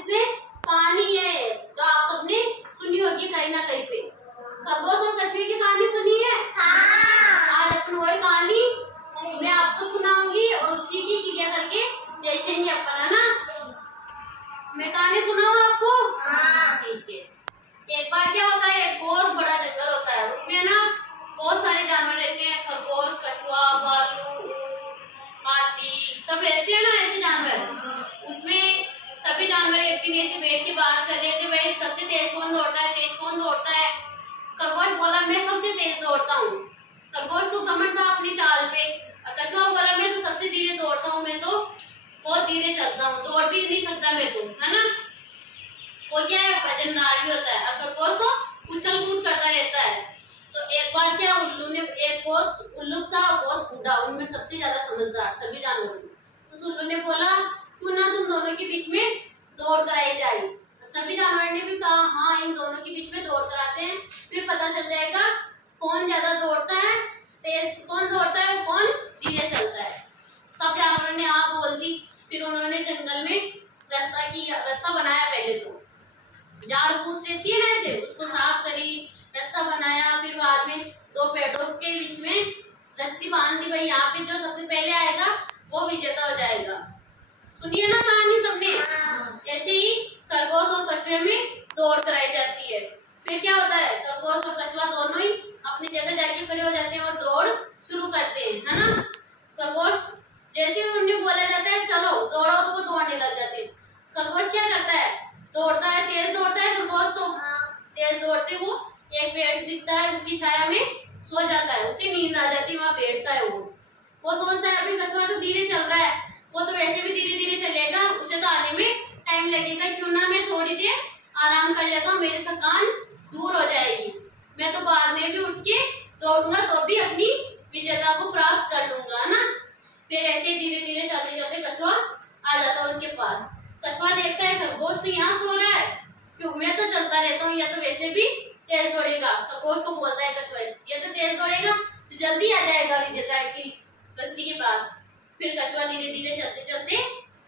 इसमें कहानी है जो आप सबने सुनी होगी कहीं ना कहीं पे। खरगोश और कछुए की कहानी सुनी है? हाँ। आज अपन वही कहानी मैं आपको सुनाऊंगी और उसी की क्रिया करके देखेंगे अपन, है ना। मैं कहानी सुनाऊं आपको? हाँ। ठीक है। एक बार क्या होता है, एक बहुत बड़ा जंगल होता है, उसमें ना बहुत सारे जानवर रहते हैं। खरगोश, कछुआ, भालू, हाथी सब रहते हैं ना, ऐसे जानवर। उसमें सभी जानवर एक दिन ऐसे बैठ के बात कर रहे थे, भाई सबसे तेज कौन दौड़ता है, तेज कौन दौड़ता है। खरगोश बोला मैं सबसे तेज दौड़ता हूँ। खरगोश को घमंड था अपनी चाल पे। और कछुआ बोला मैं तो सबसे धीरे दौड़ता हूँ, मैं तो बहुत धीरे चलता हूँ, दौड़ भी नहीं सकता मैं तो, है ना। वो क्या है, वजनदार भी होता है। और खरगोश तो उछल कूद करता रहता है। तो एक बार क्या, उल्लू ने, एक बहुत उल्लू था, बहुत बूढ़ा, उनमें सबसे ज्यादा समझदार सभी जानवरों में। तो उल्लू ने बोला क्यों ना तुम दोनों के बीच में दौड़ कराई जाए। सभी जानवर ने भी कहा हाँ, इन दोनों के बीच में दौड़ कराते हैं, फिर पता चल जाएगा कौन ज्यादा दौड़ता है, तेज कौन दौड़ता है, कौन धीरे चलता है। सब जानवरों ने हाँ बोल दी। फिर उन्होंने जंगल में रास्ता बनाया। पहले तो झाड़ फूस रहती है ना, ऐसे उसको साफ करी, रास्ता बनाया। फिर बाद में दो पेड़ों के बीच में रस्सी बांध दी, भाई यहाँ पे जो सबसे पहले आएगा वो विजेता हो जाएगा। सुनिए ना कहानी सबने। ऐसे ही खरगोश और कछुए में दौड़ कराई जाती है। फिर क्या होता है, खरगोश और कछुआ दोनों ही अपनी जगह जाके खड़े हो जाते हैं और दौड़ शुरू करते हैं, है ना। खरगोश जैसे ही उन्हें बोला जाता है चलो दौड़ो, तो वो दौड़ने लग जाते हैं। खरगोश क्या करता है, दौड़ता है, तेज दौड़ता है खरगोश तो। तेज दौड़ते वो एक पेड़ दिखता है, उसकी छाया में सो जाता है, उसे नींद आ जाती है, वहां बैठता है वो सोचता है अभी कछुआ तो धीरे चल रहा है, वो तो वैसे भी धीरे धीरे चलेगा, उसे तो आने में टाइम लगेगा, क्यों ना मैं थोड़ी देर आराम कर लेता हूँ, मेरी थकान दूर हो जाएगी, मैं तो बाद में भी उठ के दौड़ूंगा तो भी अपनी विजेता को प्राप्त कर लूंगा, है ना। फिर ऐसे धीरे धीरे चलते चलते कछुआ आ जाता है उसके पास। कछुआ देखता है खरगोश तो यहाँ सो रहा है, क्यों मैं तो चलता रहता हूँ, या तो वैसे भी तेज दौड़ेगा। खरगोश को बोलता है कछुआ ये तो तेज दौड़ेगा तो जल्दी आ जाएगा विजेता की रस्सी के पास। फिर कछुआ धीरे धीरे चलते चलते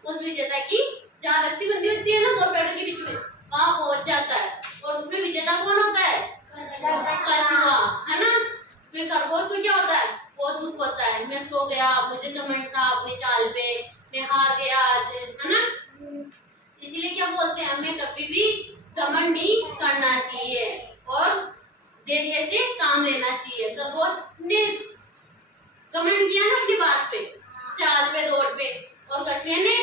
उस विजेता की जहाँ रस्सी बंधी होती है ना दो पेड़ों के बीच में, वहां पहुंच जाता है। और उसमें विजेता कौन होता है, कछुआ, है ना। फिर खरगोश को क्या होता है, बहुत दुख होता है, मैं सो गया, मुझे घमंड था अपनी चाल पे, मैं हार गया आज, है ना। इसलिए क्या बोलते हैं, हमें कभी भी घमंड नहीं करना चाहिए और धैर्य से काम लेना चाहिए। खरगोश ने घमंड किया ना अपनी बात पे, चाल पे, दौड़ पे, और कछुए ने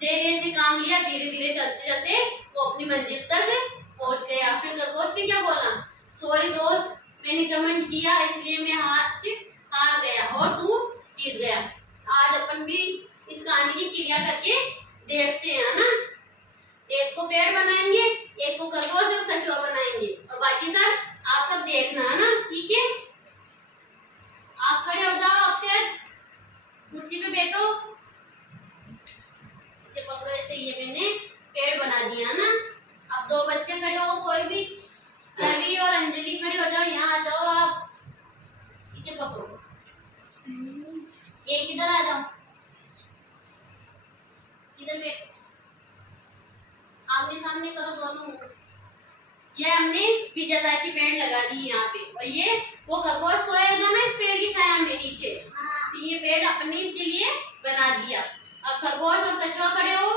धैर्य से काम लिया, धीरे धीरे चलते चलते वो अपनी मंजिल तक पहुंच गया। फिर खरगोश ने क्या बोला, सॉरी दोस्त, मैंने घमंड किया इसलिए मैं हार गया और तू जीत गया। आज अपन भी इस कहानी की क्रिया करके देखते हैं, ना। एक को पेड़ बनाएंगे, एक को खरगोश और कछुआ बनाएंगे, और बाकी सब आप सब देखना, है ना, ठीक है। आप खड़े हो जाओ, अक्षर कुर्सी पे बैठो, इसे पकड़ो, ऐसे ये मैंने पेड़ बना दिया ना। अब दो बच्चे खड़े हो, कोई भी, रवि और अंजलि खड़े हो जाओ, यहाँ आ जाओ आप, इसे पकड़ो, ये किधर आ जाओ, इधर बैठो, आमने सामने करो दोनों। ये हमने विजेता की पेड़ लगा दी यहाँ पे, और ये वो खरगोश सोएगा ना इस पेड़ की छाया में नीचे, तो ये पेड़ अपने इसके लिए बना दिया। अब खरगोश और कछुआ खड़े हो,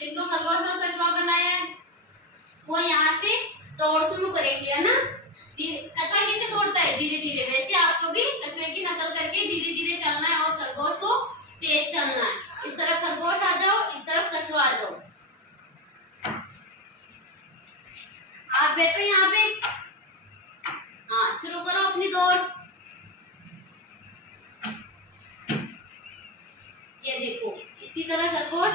जिनको खरगोश और कछुआ बनाया है वो यहाँ से दौड़ शुरू करेंगे, है ना। कछुआ कैसे दौड़ता है, धीरे धीरे, वैसे आपको भी कछुए की नकल करके धीरे धीरे चलना है और खरगोश को तेज चलना है। इस तरफ खरगोश आ जाओ, इस तरफ कछुआ आ जाओ, आप बैठो यहाँ पे, हाँ शुरू करो अपनी दौड़। ये देखो, इसी तरह खरगोश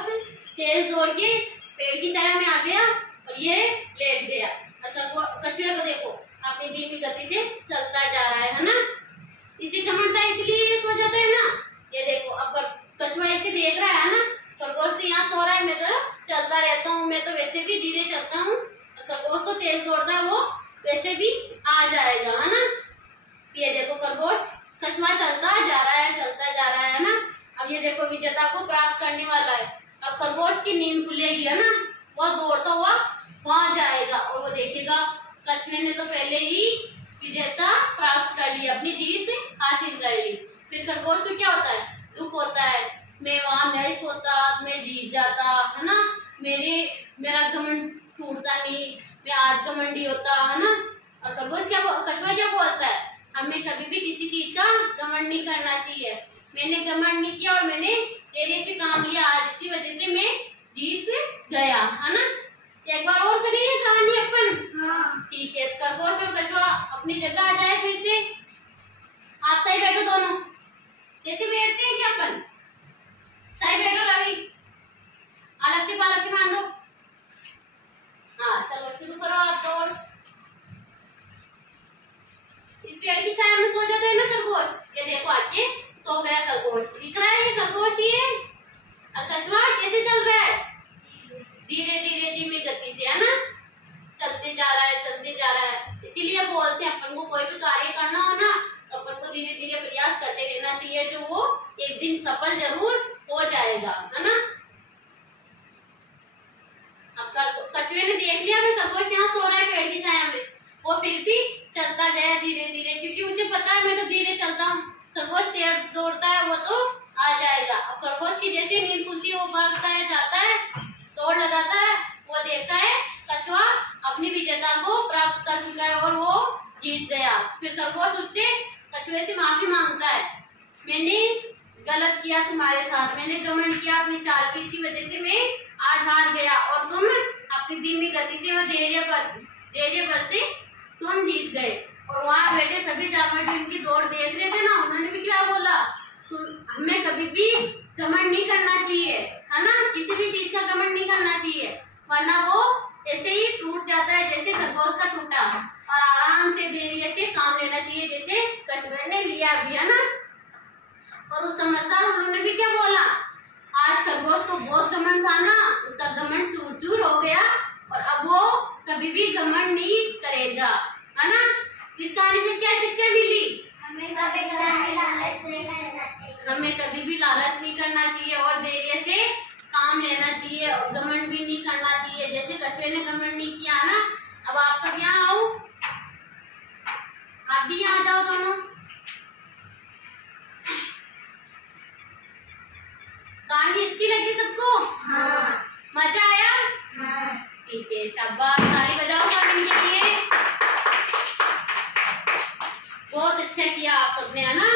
तेज दौड़ के पेड़ की छाया में आ गया और ये लेट गया, और कछुए को देखो अपनी धीमी गति से चलता जा रहा है ना। इसे घमंड इसलिए सो जाता है ना। ये देखो, अब कछुआ ऐसे देख रहा है ना, खरगोश तो यहाँ सो रहा है, मैं तो चलता रहता हूँ, मैं तो वैसे भी धीरे चलता हूँ, खरगोश तो तेज दौड़ता है, वो वैसे भी आ जाएगा, है ना। ये देखो खरगोश, कछुआ चलता जा रहा है, चलता जा रहा है ना। अब ये देखो विजेता को प्राप्त करने वाला है। अब खरगोश की नींद खुलेगी, है ना, वो दौड़ता हुआ वहां जाएगा और वो देखेगा कछुए ने तो पहले ही विजेता प्राप्त कर लिया, अपनी जीत हासिल कर ली। फिर खरगोश को क्या होता है, दुख होता है, मैं वहां नहीं सोता, मैं जीत जाता है ना, मेरा घमंड टूटता नहीं, मैं आज घमंडी होता है ना। और कछुआ क्या बोलता है, हमें कभी भी किसी चीज का घमंड नहीं करना चाहिए। मैंने घमंड नहीं किया और मैंने धैर्य से काम लिया, आज इसी वजह से मैं जीत गया, है ना। एक बार और करिए कहानी अपन। हाँ ठीक है, खरगोश और कछुआ अपनी जगह आ जाए फिर से। आप सही बैठो दोनों, कैसे बैठते हैं क्या अपन, सही बैठो रवि, अलग से पालक की मान लो। हाँ चलो शुरू करो आप दौड़। इस पेड़ की छाया में सो जाता है ना खरगोश, ये देखो आके सो गया खरगोश, दिख रहा है ये खरगोश ही है। और कछुआ कैसे चल रहा है, धीरे धीरे धीमी गति से, है ना, चलते जा रहा है, चलते जा रहा है। इसीलिए बोलते हैं अपन को कोई भी कार्य करना हो ना तो अपन को धीरे धीरे प्रयास करते रहना चाहिए, जो वो एक दिन सफल जरूर हो जाएगा, है ना। अब कछुए ने देख लिया भाई खरगोश यहाँ सो रहा है पेड़ की छाया में, वो फिर भी चलता गया धीरे धीरे, क्योंकि उसे पता है मैं तो धीरे चलता हूँ, खरगोश तेज दौड़ता है वो तो आ जाएगा। अब खरगोश की जैसे नींद खुलती है वो भागता है, जाता है, दौड़ लगाता है, वो देखता है कछुआ अपनी विजेता को प्राप्त कर चुका है और वो जीत गया। फिर खरगोश उससे कछुए से माफी मांगता है, मैंने गलत किया तुम्हारे साथ, मैंने घमंड किया अपनी चाल की, इसी वजह से मैं आज हार गया और तुम अपनी धीमी गति से और धैर्य बल से तुम जीत गए। और वहां बैठे सभी जानवर जो इनकी दौड़ देख रहे थे ना, उन्होंने भी क्या बोला, हमें कभी भी घमंड नहीं करना चाहिए, है ना, किसी भी चीज का घमंड नहीं करना चाहिए, वरना वो ऐसे ही टूट जाता है जैसे खरगोश का टूटा। और आराम से धैर्य से काम लेना चाहिए जैसे कछुए ने लिया भी, है ना। और उस समझदार उल्लू ने भी क्या बोला, आज खरगोश को बहुत घमंड था ना, उसका घमंड चूर चूर हो गया और अब वो कभी भी घमंड नहीं करेगा, है ना। इस कहानी से क्या शिक्षा मिली, हमें कभी भी लालच नहीं करना चाहिए और धैर्य से काम लेना चाहिए और घमंड भी नहीं करना चाहिए, जैसे कछुए ने घमंड नहीं किया ना। अब आप सब यहाँ आओ, आप भी यहाँ जाओ दोनों। कहानी अच्छी लगी सबको? हाँ। मजा आया? हाँ। ठीक है, शाबाश, ताली बजाओ कहानी के लिए। बहुत अच्छा किया आप सबने, है ना।